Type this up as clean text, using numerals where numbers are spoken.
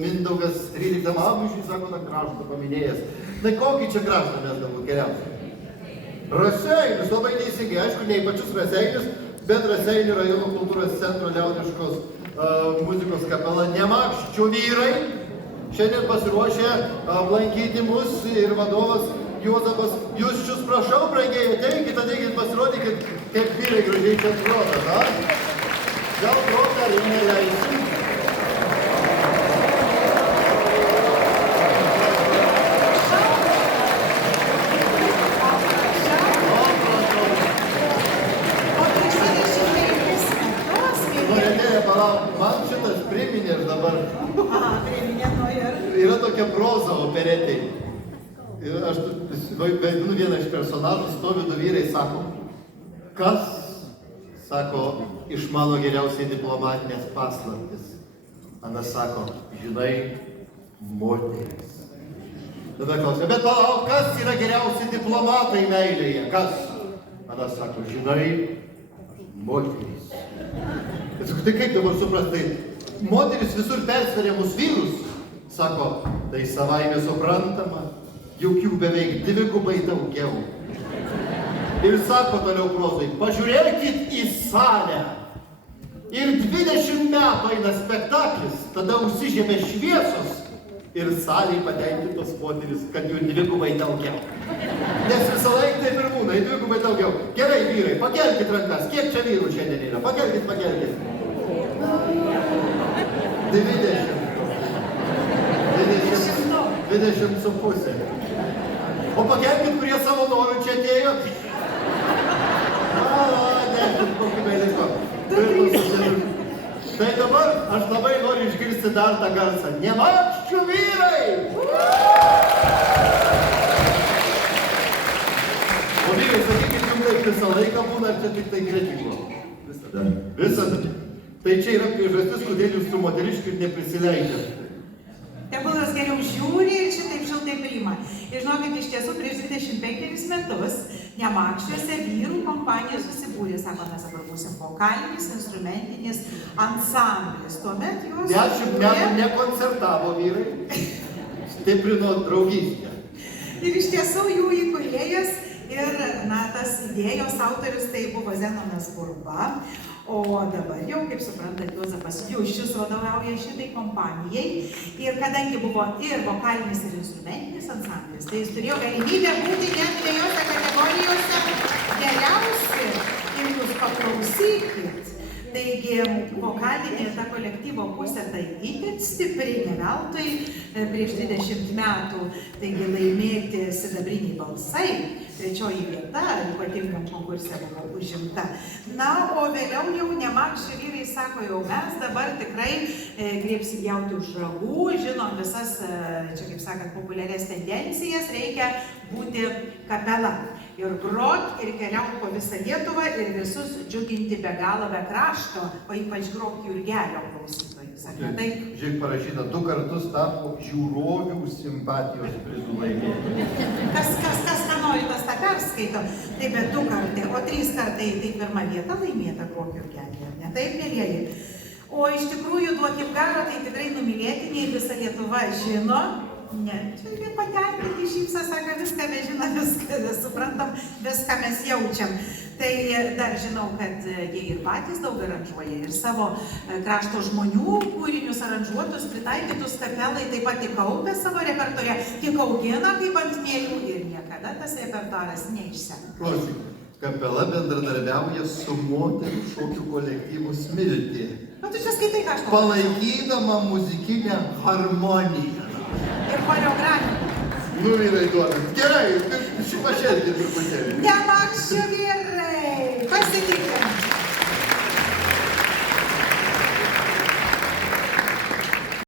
Mindaugas 13 amžiui, sako, tą kraštą paminėjęs. Tai kokį čia kraštą mes galbūt geriausiai? Raseinius, labai teisingai, aišku, ne į pačius Raseinius, bet Raseinių rajono kultūros centro liaudiškos muzikos kapela Nemakščių vyrai. Šiandien pasiruošė aplankyti mus ir vadovas Juozapas Jusčius, prašau, brangiai, ateikit, pasirodykit, kaip vyrai gražiai čia atrodo, na? Gal trotą ir neleisim. Man šitas priminė ir dabar. Yra tokia proza operetė. Aš vaidinu vieną iš personažų, stovi du vyrai, sako, kas, sako, išmano geriausiai diplomatinės paslaptis. Anas sako, žinai, moteris. Tada klausia, bet palauk, kas yra geriausi diplomatai meilėje? Kas? Anas sako, žinai, moteris. Tai kaip dabar suprastai, moteris visur persveria mus vyrus, sako, tai savaime suprantama, juk jų beveik dvigubai daugiau. Ir sako toliau prozai, pažiūrėkit į salę. Ir 20 metų eina spektaklis, tada užsižiebė šviesos ir salėj patenkintos moteris, kad jų dvigubai daugiau. Nes visą laiką taip ir būna, dvigubai daugiau. Gerai, vyrai, pakelkit rankas, kiek čia vyrų šiandien yra? Pakelkit. 20 su pusė. O pakelkit, kurie savo norų čia atėjo. Kokį meiliko. Tai dabar aš labai noriu išgirsti dar tą garsą. Nemakščių vyrai! O vyrai, sakykit, jums taip visą laiką būna, ar čia tik tai greitingo? Visada. Tai čia yra priežastis, kodėl jūs tų moteriškių ir neprisileidžiat. Tebulas geriau žiūri ir šitaip šiltai priima. Ir žinokit, iš tiesų prieš 25 metus Nemakščiuose vyrų kompanija susibūrė, sako, mes dabar būsim vokalinis, instrumentinis ansamblis. Tuomet jūs... 10 metų nekoncertavo vyrai, stiprino draugystę. Ir iš tiesų jų įkūrėjas ir, na, tas idėjos autorius tai buvo Zenonas Burba. O dabar jau, kaip suprantat, Juozapas Jusčius vadovauja šitai kompanijai. Ir kadangi buvo ir vokalinis, ir instrumentinis ansamblis, tai jis turėjo galimybę būti net dviejose kategorijose geriausi. Ir jūs paklausykit. Taigi, vokalinė ta kolektyvo pusė tai itin stipri, ne veltui prieš 20 metų, taigi laimėti sidabriniai balsai, 3. vieta ypatingam konkurse buvo užimta. Na, o vėliau jau Nemakščių vyrai sako, jau mes dabar tikrai griebsim jauti už ragų, žinom visas, čia kaip sakant, populiarias tendencijas, reikia būti kapela. Ir grot, ir keliauti po visą Lietuvą, ir visus džiuginti be galo, be krašto, o ypač grot Jurgelio klausytojus. Žiūrėk, parašyta, 2 kartus tapo žiūrovių simpatijos prizų laimėtojai. Kas ką nori, tas tą perskaito. Tai bet 2 kartai, o 3 kartai tai 1 vieta laimėta grot Jurgelio. Ne taip, mėlieji. O iš tikrųjų, duokim garo, tai tikrai numylėtiniai visa Lietuva žino. Ne, čia patenkinti šypsą, sako, viską mes žinom, viską suprantam, viską mes jaučiam. Tai dar žinau, kad jie ir patys daug aranžuoja ir savo krašto žmonių kūrinius aranžuotus, pritaikytus kapelai, taip pat įkaupia savo repertoriją, tik augina kaip ant mielių ir niekada tas repertoras neišsenka. Klausyk, kapela bendradarbiauja su moterų šokių kolektyvu Smiltė. Nu, tu čia skaitai, ką aš noriu. Palaikydama muzikinę harmoniją. Ir choreografiją. Nu, vyrai duoda. Gerai, šipašelkit truputėlį. Nemakščių